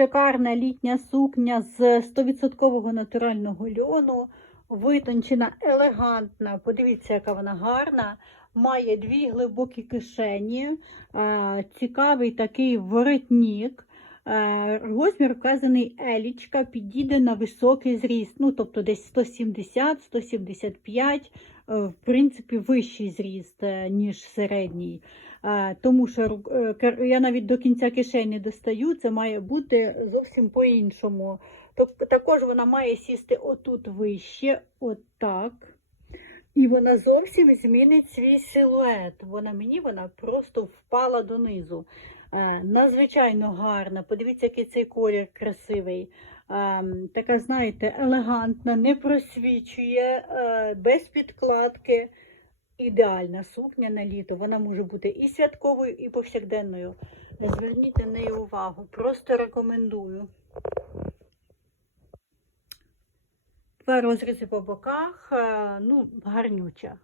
Шикарна літня сукня з 100% натурального льону, витончена, елегантна. Подивіться, яка вона гарна. Має дві глибокі кишені, цікавий такий воротник. Е, Розмір вказаний елічка, підійде на високий зріст, ну тобто десь 170-175, е, в принципі, вищий зріст, е, ніж середній. Тому що я навіть до кінця кишень не достаю, це має бути зовсім по-іншому. Також вона має сісти отут вище, отак. І вона зовсім змінить свій силует. Вона мені вона просто впала донизу. Е, Надзвичайно гарна. Подивіться, який цей колір красивий. Ем, Така, знаєте, елегантна, не просвічує, е, без підкладки. Ідеальна сукня на літо. Вона може бути і святковою, і повсякденною. Зверніть на неї увагу. Просто рекомендую. Два розрізи по боках, е, ну, гарнюча.